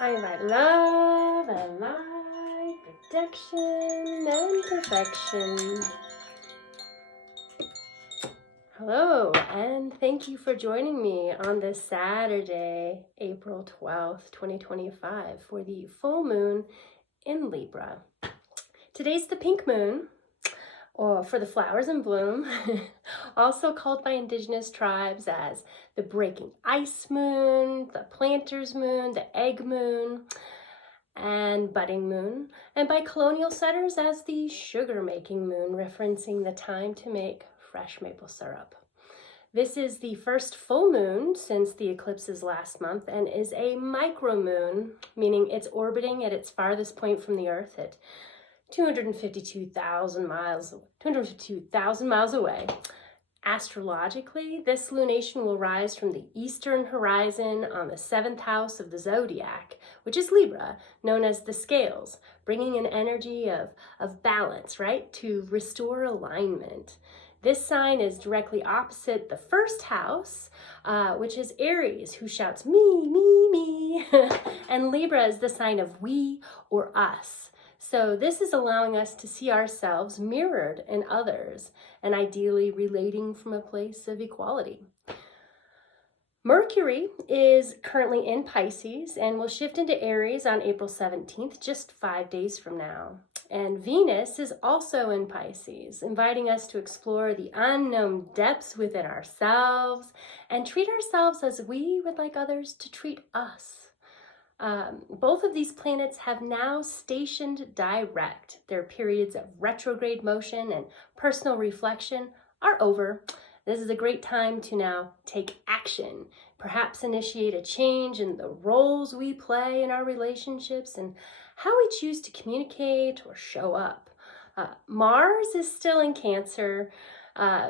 I invite love and light, protection and perfection. Hello, and thank you for joining me on this Saturday, April 12th, 2025, for the full moon in Libra. Today's the pink moon, or for the flowers in bloom, also called by indigenous tribes as the breaking ice moon, the planter's moon, the egg moon, and budding moon, and by colonial setters as the sugar-making moon, referencing the time to make fresh maple syrup. This is the first full moon since the eclipses last month and is a micromoon, meaning it's orbiting at its farthest point from the Earth at 252,000 miles away. Astrologically, this lunation will rise from the eastern horizon on the 7th house of the zodiac, which is Libra, known as the scales, bringing an energy of balance, right, to restore alignment. This sign is directly opposite the first house, which is Aries, who shouts, me, me, me. And Libra is the sign of we or us. So this is allowing us to see ourselves mirrored in others and ideally relating from a place of equality. Mercury is currently in Pisces and will shift into Aries on April 17th, just 5 days from now. And Venus is also in Pisces, inviting us to explore the unknown depths within ourselves and treat ourselves as we would like others to treat us. Both of these planets have now stationed direct. Their periods of retrograde motion and personal reflection are over. This is a great time to now take action, perhaps initiate a change in the roles we play in our relationships and how we choose to communicate or show up. Mars is still in Cancer,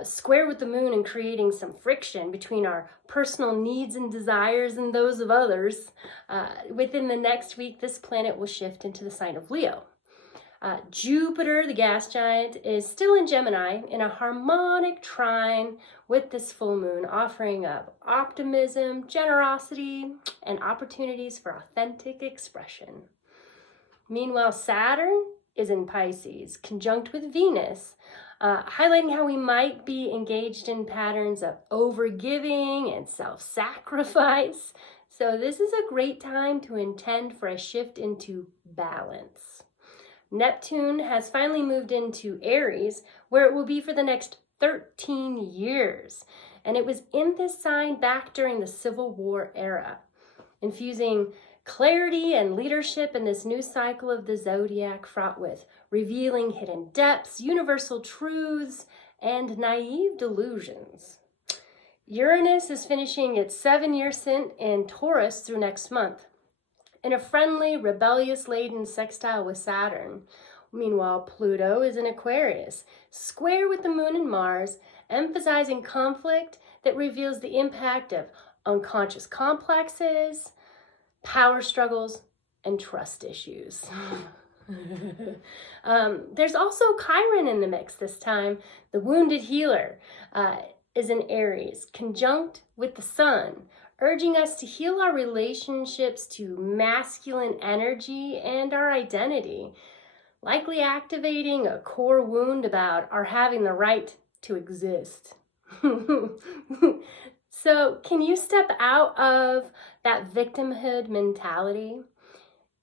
square with the moon and creating some friction between our personal needs and desires and those of others. Within the next week, this planet will shift into the sign of Leo. Jupiter, the gas giant, is still in Gemini in a harmonic trine with this full moon, offering up optimism, generosity, and opportunities for authentic expression. Meanwhile, Saturn is in Pisces, conjunct with Venus, highlighting how we might be engaged in patterns of overgiving and self-sacrifice. So this is a great time to intend for a shift into balance. Neptune has finally moved into Aries, where it will be for the next 13 years. And it was in this sign back during the Civil War era, infusing clarity and leadership in this new cycle of the zodiac, fraught with revealing hidden depths, universal truths, and naive delusions. Uranus is finishing its 7-year stint in Taurus through next month, in a friendly, rebellious-laden sextile with Saturn. Meanwhile, Pluto is in Aquarius, square with the moon and Mars, emphasizing conflict that reveals the impact of unconscious complexes, power struggles, and trust issues. There's also Chiron in the mix this time. The wounded healer is in Aries, conjunct with the sun, urging us to heal our relationships to masculine energy and our identity, likely activating a core wound about our having the right to exist. So can you step out of that victimhood mentality?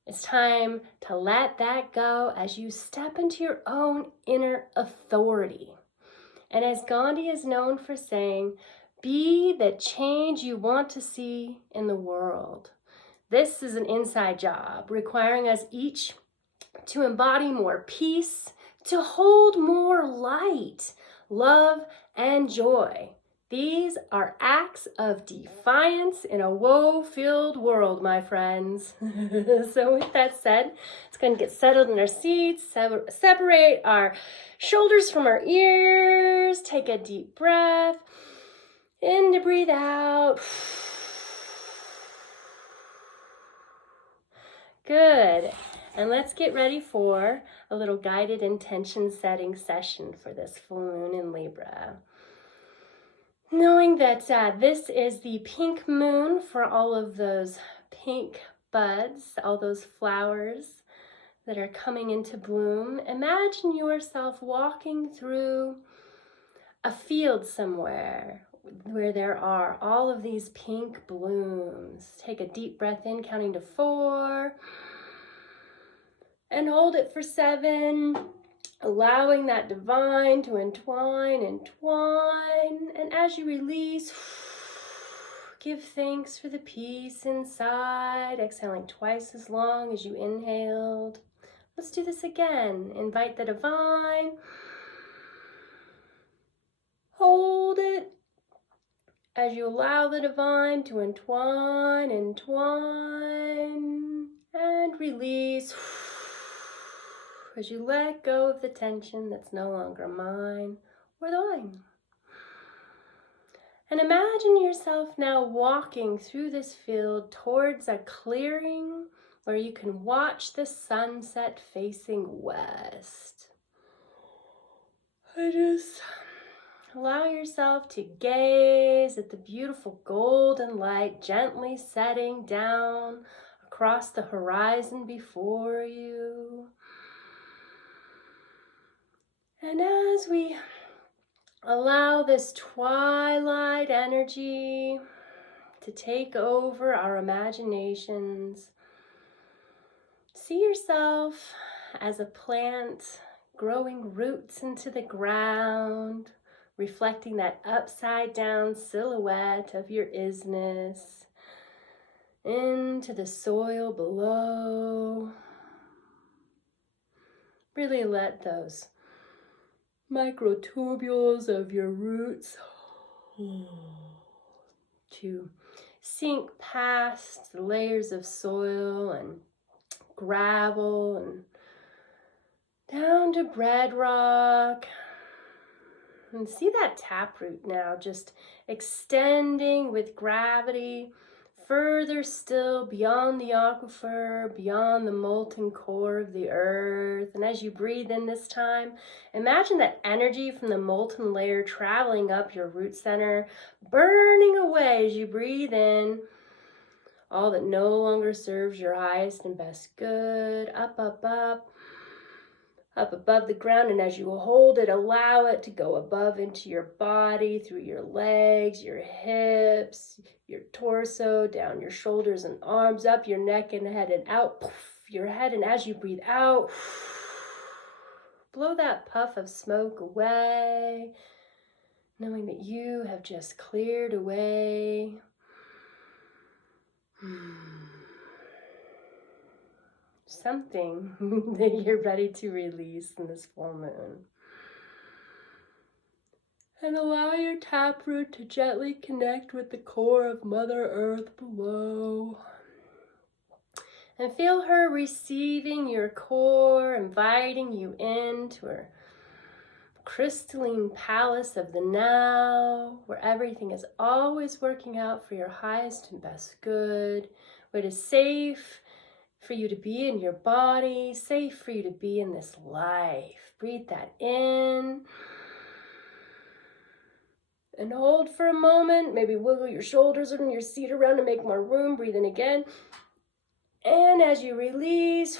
It's time to let that go as you step into your own inner authority. And as Gandhi is known for saying, be the change you want to see in the world. This is an inside job, requiring us each to embody more peace, to hold more light, love, and joy. These are acts of defiance in a woe-filled world, my friends. So with that said, let's go and get settled in our seats, separate our shoulders from our ears, take a deep breath, in to breathe out. Good. And let's get ready for a little guided intention setting session for this full moon in Libra. Knowing that this is the pink moon for all of those pink buds, all those flowers that are coming into bloom. Imagine yourself walking through a field somewhere where there are all of these pink blooms. Take a deep breath in, counting to 4, and hold it for 7, allowing that divine to entwine. And as you release, give thanks for the peace inside, exhaling twice as long as you inhaled. Let's do this again. Invite the divine. Hold it as you allow the divine to entwine, and release as you let go of the tension that's no longer mine or thine. And imagine yourself now walking through this field towards a clearing where you can watch the sunset facing west. Just allow yourself to gaze at the beautiful golden light gently setting down across the horizon before you. And as we allow this twilight energy to take over our imaginations, see yourself as a plant growing roots into the ground, reflecting that upside down silhouette of your IZness into the soil below. Really let those microtubules of your roots to sink past the layers of soil and gravel and down to bedrock. And see that taproot now just extending with gravity further still beyond the aquifer, beyond the molten core of the earth. And as you breathe in this time, imagine that energy from the molten layer traveling up your root center, burning away as you breathe in all that no longer serves your highest and best good. Up, up, up. Up above the ground, and as you hold it, allow it to go above into your body, through your legs, your hips, your torso, down your shoulders and arms, up your neck and head, and out your head. And as you breathe out, blow that puff of smoke away, knowing that you have just cleared away something that you're ready to release in this full moon. And allow your taproot to gently connect with the core of Mother Earth below. And feel her receiving your core, inviting you into her crystalline palace of the now, where everything is always working out for your highest and best good, where it is safe for you to be in your body, safe for you to be in this life. Breathe that in. And hold for a moment. Maybe wiggle your shoulders and your seat around to make more room. Breathe in again. And as you release,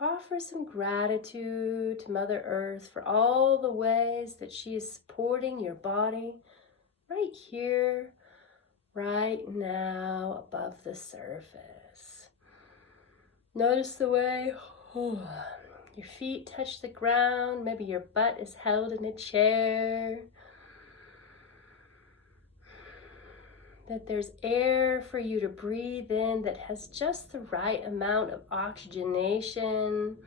offer some gratitude to Mother Earth for all the ways that she is supporting your body right here, right now, above the surface. Notice the way your feet touch the ground. Maybe your butt is held in a chair. That there's air for you to breathe in that has just the right amount of oxygenation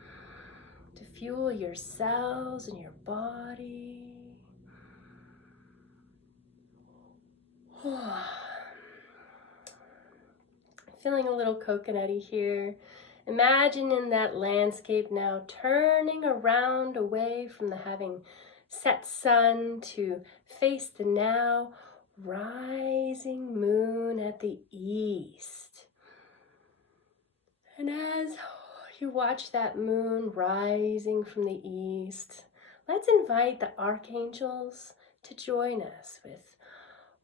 to fuel your cells and your body. Feeling a little coconutty here. Imagine in that landscape now turning around away from the having set sun to face the now rising moon at the east. And as you watch that moon rising from the east, let's invite the archangels to join us with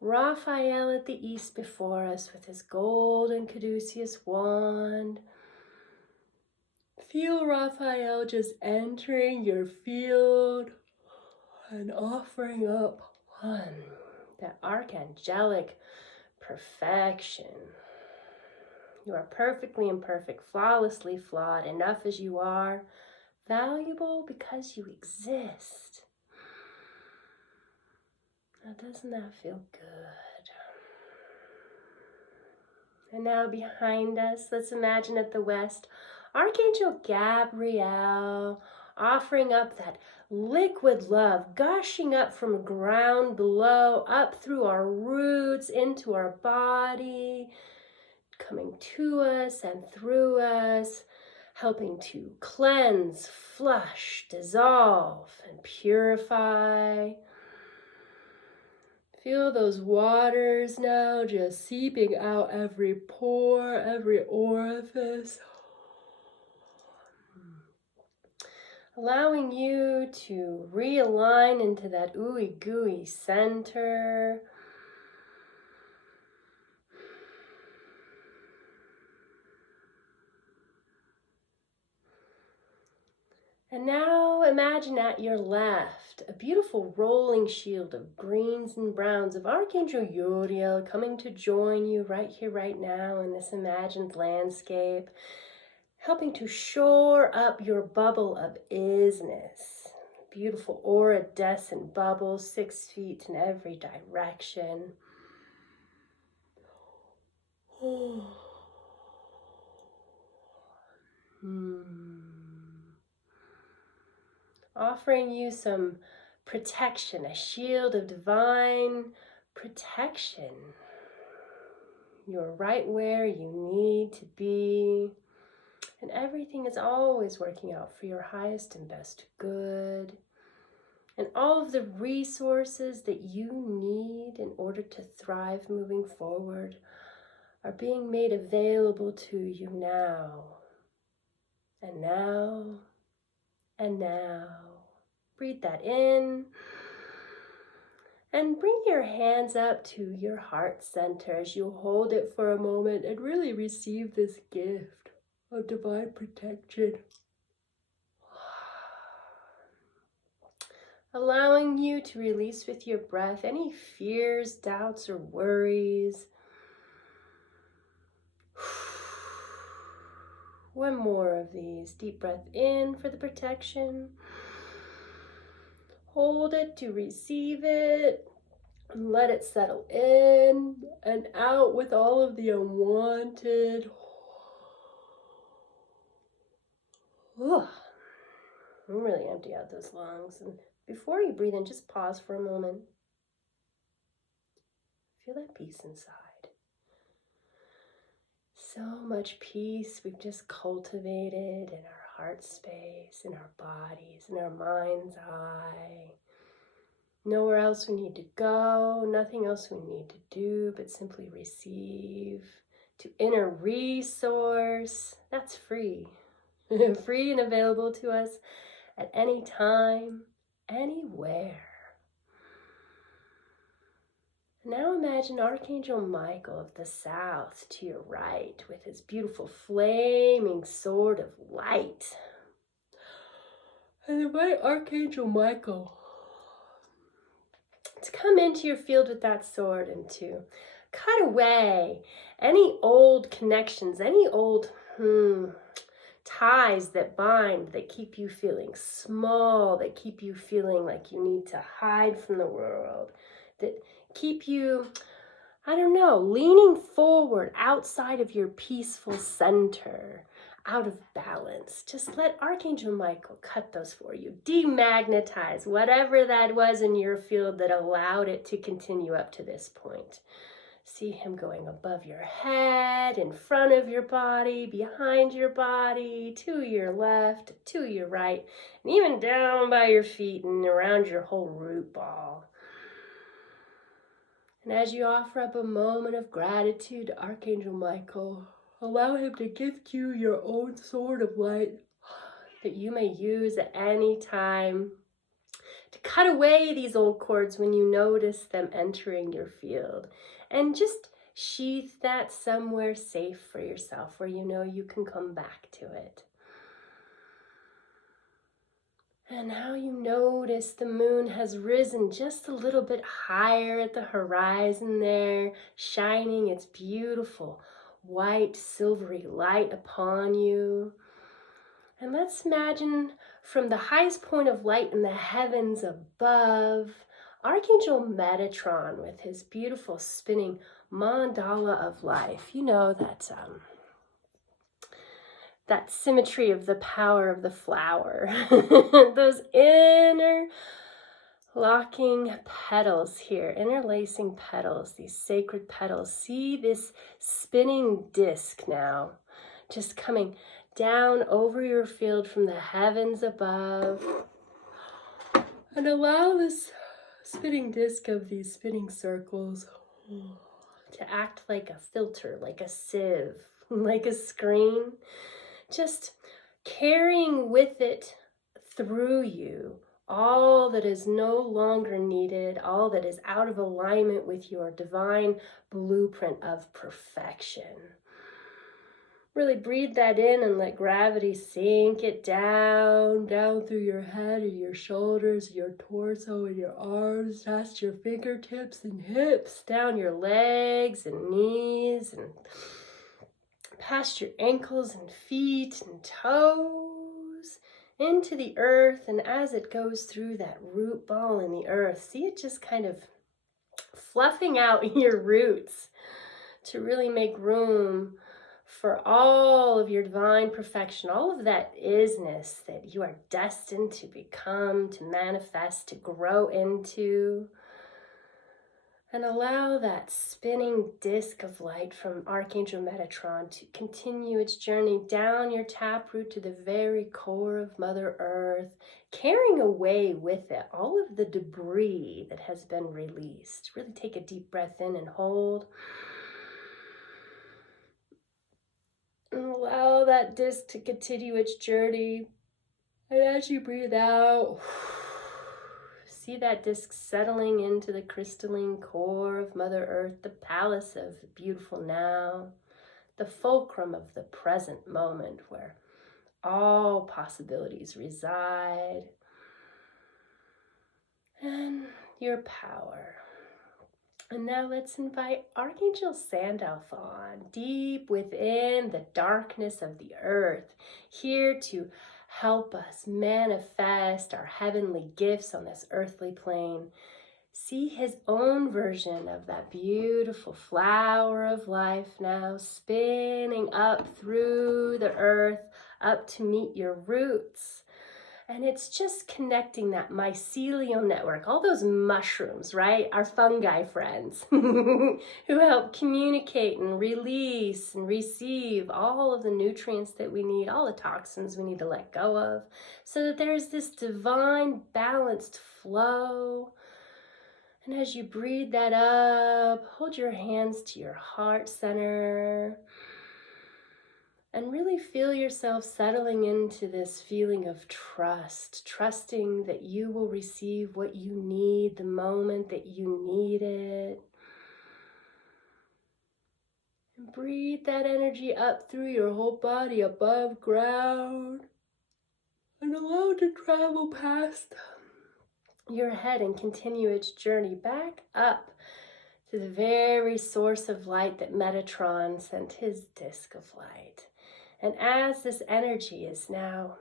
Raphael at the east before us with his golden caduceus wand. Feel Raphael just entering your field and offering up that archangelic perfection. You are perfectly imperfect, flawlessly flawed, enough as you are, valuable because you exist. Now, doesn't that feel good? And now behind us, let's imagine at the west, Archangel Gabriel offering up that liquid love, gushing up from ground below, up through our roots, into our body, coming to us and through us, helping to cleanse, flush, dissolve, and purify. Feel those waters now just seeping out every pore, every orifice. Allowing you to realign into that ooey gooey center. And now imagine at your left a beautiful rolling shield of greens and browns of Archangel Uriel coming to join you right here, right now in this imagined landscape, helping to shore up your bubble of IZness. Beautiful iridescent bubble, 6 feet in every direction. Offering you some protection, a shield of divine protection. You're right where you need to be, and everything is always working out for your highest and best good. And all of the resources that you need in order to thrive moving forward are being made available to you now. And now. And now. Breathe that in. And bring your hands up to your heart center as you hold it for a moment and really receive this gift of divine protection. Allowing you to release with your breath any fears, doubts, or worries. One more of these. Deep breath in for the protection. Hold it to receive it. And let it settle in and out with all of the unwanted. And really empty out those lungs. And before you breathe in, just pause for a moment. Feel that peace inside. So much peace we've just cultivated in our heart space, in our bodies, in our mind's eye. Nowhere else we need to go, nothing else we need to do, but simply receive to inner resource. That's free. Free and available to us at any time, anywhere. Now imagine Archangel Michael of the south to your right with his beautiful flaming sword of light. And invite Archangel Michael to come into your field with that sword and to cut away any old connections, any old ties that bind, that keep you feeling small, that keep you feeling like you need to hide from the world, that keep you, leaning forward outside of your peaceful center, out of balance. Just let Archangel Michael cut those for you. Demagnetize whatever that was in your field that allowed it to continue up to this point. See him going above your head, in front of your body, behind your body, to your left, to your right, and even down by your feet and around your whole root ball. And as you offer up a moment of gratitude to Archangel Michael, allow him to gift you your own sword of light that you may use at any time to cut away these old cords when you notice them entering your field. And just sheath that somewhere safe for yourself where you know you can come back to it. And now you notice the moon has risen just a little bit higher at the horizon there, shining its beautiful white silvery light upon you. And let's imagine from the highest point of light in the heavens above, Archangel Metatron with his beautiful spinning mandala of life. You know that symmetry of the power of the flower. Those interlocking petals here, interlacing petals, these sacred petals. See this spinning disc now, just coming down over your field from the heavens above. And allow this spinning disc of these spinning circles to act like a filter, like a sieve, like a screen. Just carrying with it through you all that is no longer needed, all that is out of alignment with your divine blueprint of perfection. Really breathe that in and let gravity sink it down through your head and your shoulders, your torso and your arms, past your fingertips and hips, down your legs and knees and past your ankles and feet and toes, into the earth. And as it goes through that root ball in the earth, see it just kind of fluffing out your roots to really make room for all of your divine perfection, all of that isness that you are destined to become, to manifest, to grow into. And allow that spinning disc of light from Archangel Metatron to continue its journey down your taproot to the very core of Mother Earth, carrying away with it all of the debris that has been released. Really take a deep breath in and hold. And allow that disc to continue its journey. And as you breathe out, see that disc settling into the crystalline core of Mother Earth, the palace of the beautiful now, the fulcrum of the present moment where all possibilities reside, and your power. And now let's invite Archangel Sandalph on, deep within the darkness of the earth, here to help us manifest our heavenly gifts on this earthly plane. See his own version of that beautiful flower of life now spinning up through the earth, up to meet your roots. And it's just connecting that mycelial network, all those mushrooms, right? Our fungi friends who help communicate and release and receive all of the nutrients that we need, all the toxins we need to let go of, so that there's this divine balanced flow. And as you breathe that up, hold your hands to your heart center. And really feel yourself settling into this feeling of trust, trusting that you will receive what you need the moment that you need it. And breathe that energy up through your whole body, above ground. And allow it to travel past your head and continue its journey back up to the very source of light that Metatron sent his disc of light. And as this energy is now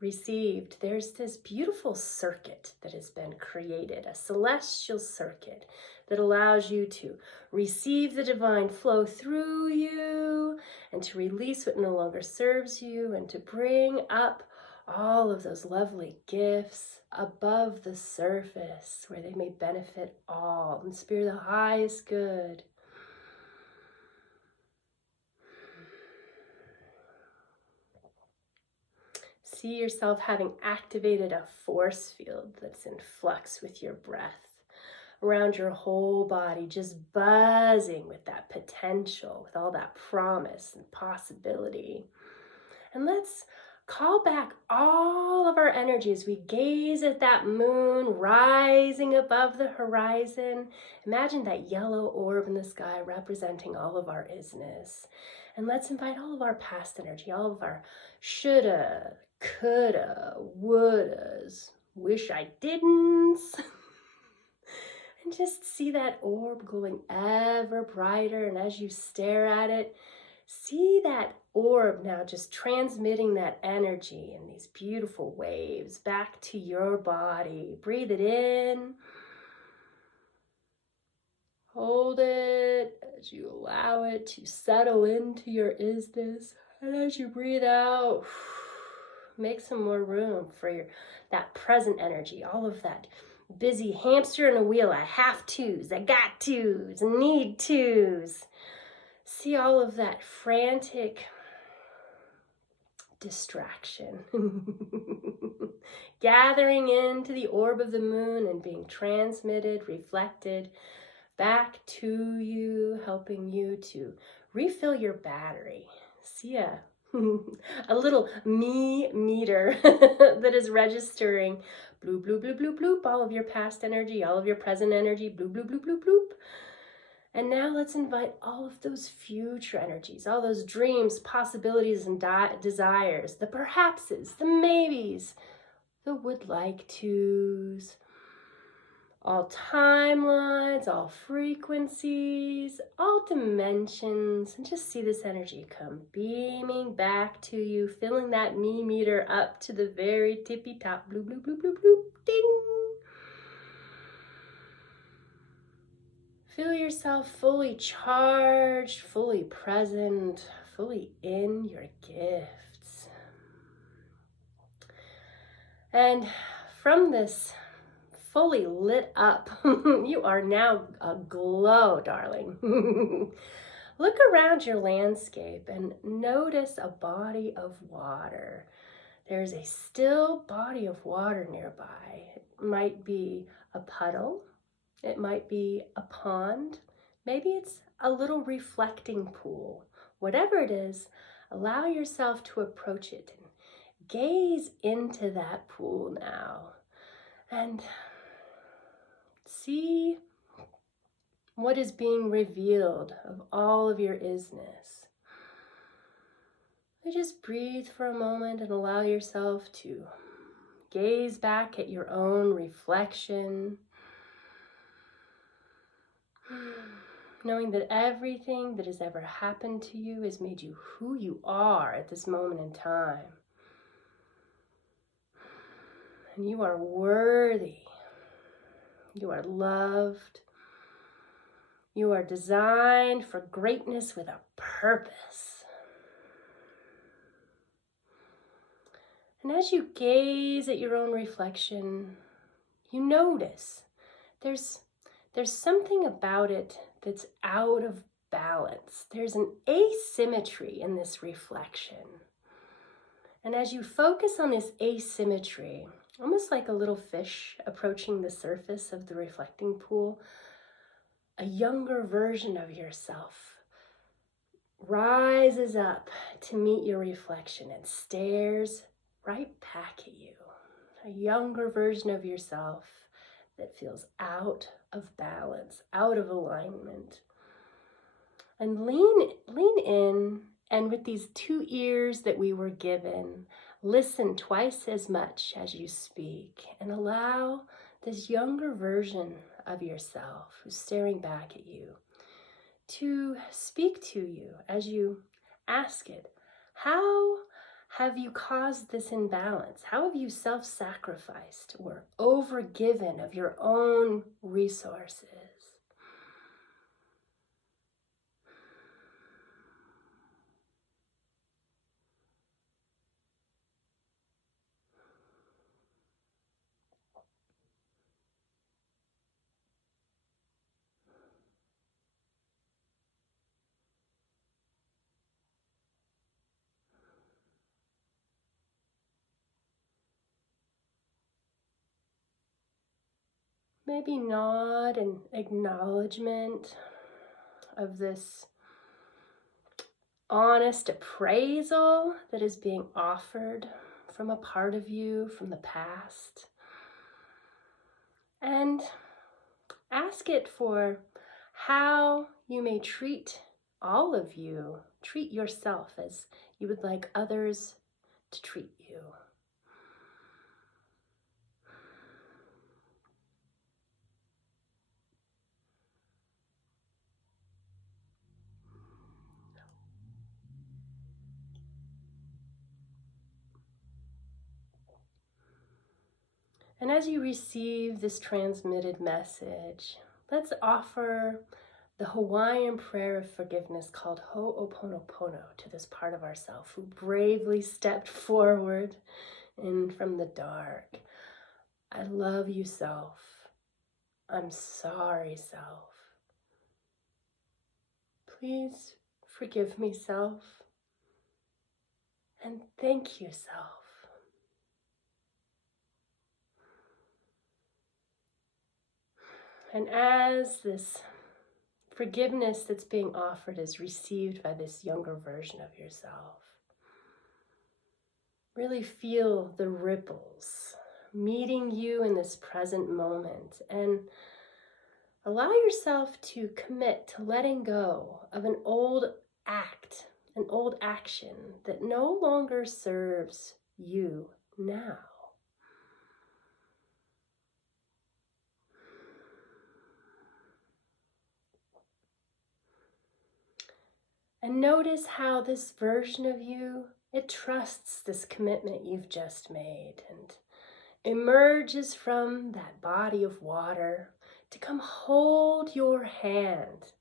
received, there's this beautiful circuit that has been created, a celestial circuit that allows you to receive the divine flow through you and to release what no longer serves you and to bring up all of those lovely gifts above the surface where they may benefit all and spare the highest good. See yourself having activated a force field that's in flux with your breath around your whole body, just buzzing with that potential, with all that promise and possibility. And let's call back all of our energies. We gaze at that moon rising above the horizon. Imagine that yellow orb in the sky representing all of our isness. And let's invite all of our past energy, all of our shoulda, coulda, wouldas, wish I didn't. And just see that orb glowing ever brighter. And as you stare at it, see that orb now just transmitting that energy in these beautiful waves back to your body. Breathe it in. Hold it as you allow it to settle into your isness. And as you breathe out, make some more room for that present energy, all of that busy hamster in a wheel. I have tos, I got tos, need tos. See all of that frantic distraction gathering into the orb of the moon and being transmitted, reflected back to you, helping you to refill your battery. See a little me meter that is registering bloop, bloop, bloop, bloop, bloop, all of your past energy, all of your present energy, bloop, bloop, bloop, bloop, bloop. And now let's invite all of those future energies, all those dreams, possibilities, and desires, the perhapses, the maybes, the would like tos, all timelines, all frequencies, all dimensions, and just see this energy come beaming back to you, filling that me meter up to the very tippy top, bloop, bloop, bloop, bloop, bloop, ding. Feel yourself fully charged, fully present, fully in your gifts. And from this fully lit up, you are now aglow, darling. Look around your landscape and notice a body of water. There's a still body of water nearby. It might be a puddle. It might be a pond. Maybe it's a little reflecting pool. Whatever it is, allow yourself to approach it and gaze into that pool now and see what is being revealed of all of your isness. And just breathe for a moment and allow yourself to gaze back at your own reflection, knowing that everything that has ever happened to you has made you who you are at this moment in time. And you are worthy. You are loved. You are designed for greatness with a purpose. And as you gaze at your own reflection, you notice there's something about it that's out of balance. There's an asymmetry in this reflection. And as you focus on this asymmetry, almost like a little fish approaching the surface of the reflecting pool, a younger version of yourself rises up to meet your reflection and stares right back at you. A younger version of yourself that feels out of balance, out of alignment. And lean in, and with these two ears that we were given, listen twice as much as you speak, and allow this younger version of yourself who's staring back at you to speak to you as you ask it, how have you caused this imbalance? How have you self-sacrificed or overgiven of your own resources? Maybe nod an acknowledgement of this honest appraisal that is being offered from a part of you from the past. And ask it for how you may treat all of you, treat yourself as you would like others to treat you. And as you receive this transmitted message, let's offer the Hawaiian prayer of forgiveness called Ho'oponopono to this part of ourself who bravely stepped forward in from the dark. I love you, self. I'm sorry, self. Please forgive me, self. And thank you, self. And as this forgiveness that's being offered is received by this younger version of yourself, really feel the ripples meeting you in this present moment, and allow yourself to commit to letting go of an old act, an old action that no longer serves you now. And notice how this version of you, it trusts this commitment you've just made and emerges from that body of water to come hold your hand.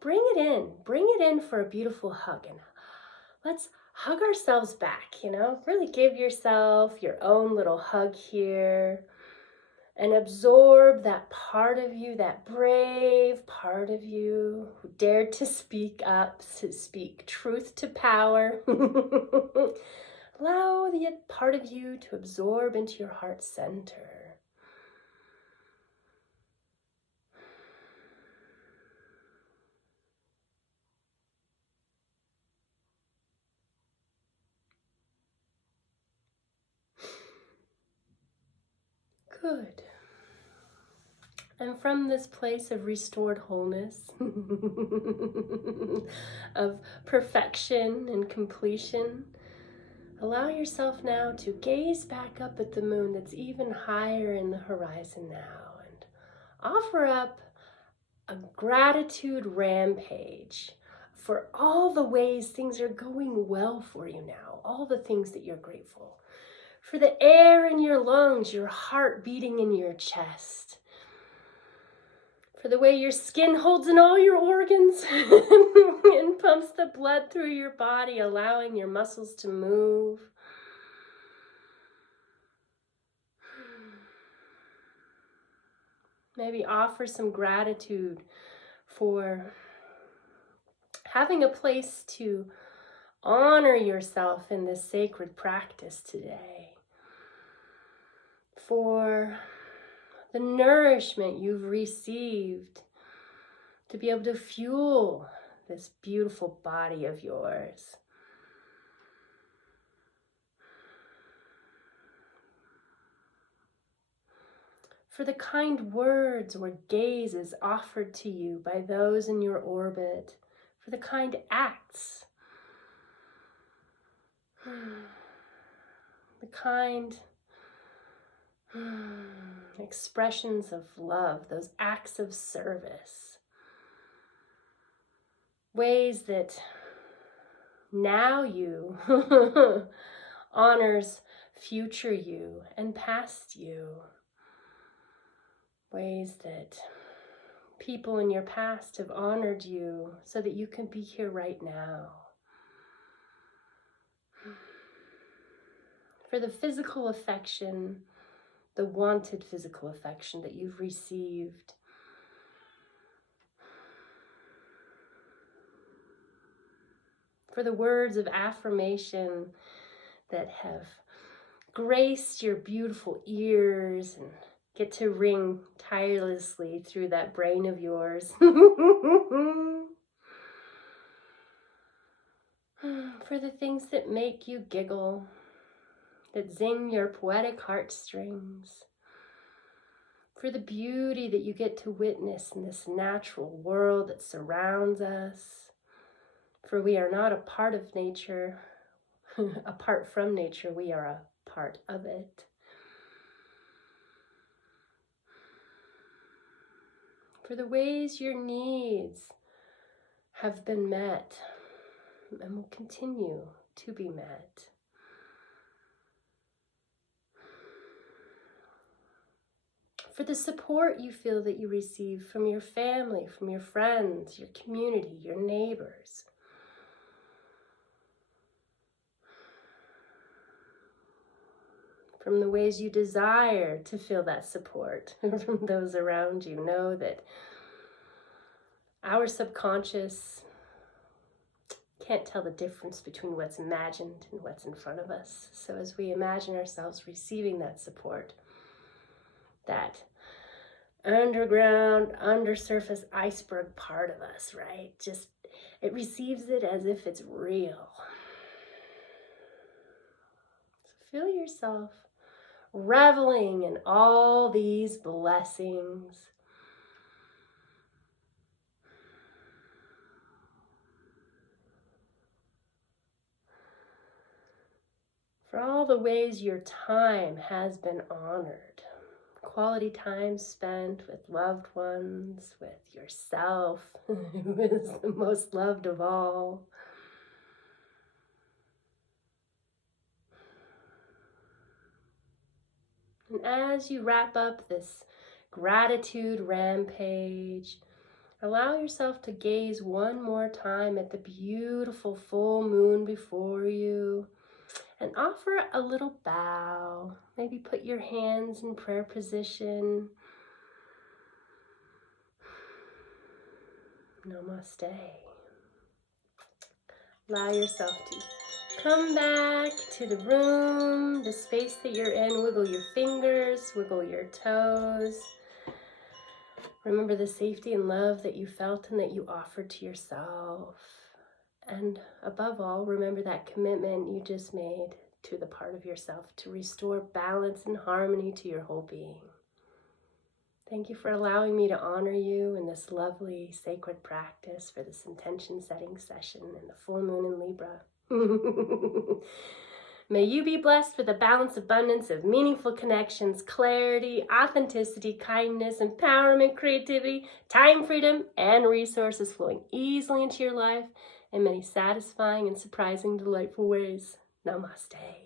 Bring it in for a beautiful hug. And let's hug ourselves back, really give yourself your own little hug here. And absorb that part of you, that brave part of you who dared to speak up, to speak truth to power. Allow the part of you to absorb into your heart center. Good. And from this place of restored wholeness, of perfection and completion, allow yourself now to gaze back up at the moon that's even higher in the horizon now and offer up a gratitude rampage for all the ways things are going well for you now, all the things that you're grateful for, the air in your lungs, your heart beating in your chest, for the way your skin holds in all your organs and pumps the blood through your body, allowing your muscles to move. Maybe offer some gratitude for having a place to honor yourself in this sacred practice today, for the nourishment you've received to be able to fuel this beautiful body of yours. For the kind words or gazes offered to you by those in your orbit, for the kind acts, the kind expressions of love, those acts of service, ways that now you honors future you and past you, ways that people in your past have honored you so that you can be here right now. For the physical affection, the wanted physical affection that you've received. For the words of affirmation that have graced your beautiful ears and get to ring tirelessly through that brain of yours. For the things that make you giggle, that zing your poetic heartstrings. For the beauty that you get to witness in this natural world that surrounds us. For we are not a part of nature. Apart from nature, we are a part of it. For the ways your needs have been met and will continue to be met. For the support you feel that you receive from your family, from your friends, your community, your neighbors. From the ways you desire to feel that support from those around you. Know that our subconscious can't tell the difference between what's imagined and what's in front of us. So as we imagine ourselves receiving that support, that underground, undersurface iceberg part of us, right? Just, it receives it as if it's real. So feel yourself reveling in all these blessings. For all the ways your time has been honored. Quality time spent with loved ones, with yourself, who is the most loved of all. And as you wrap up this gratitude rampage, allow yourself to gaze one more time at the beautiful full moon before you and offer a little bow. Maybe put your hands in prayer position. Namaste. Allow yourself to come back to the room, the space that you're in. Wiggle your fingers, wiggle your toes. Remember the safety and love that you felt and that you offered to yourself. And above all, remember that commitment you just made to the part of yourself to restore balance and harmony to your whole being. Thank you for allowing me to honor you in this lovely sacred practice for this intention setting session in the full moon in Libra. May you be blessed with a balanced abundance of meaningful connections, clarity, authenticity, kindness, empowerment, creativity, time freedom, and resources flowing easily into your life in many satisfying and surprising, delightful ways. Namaste.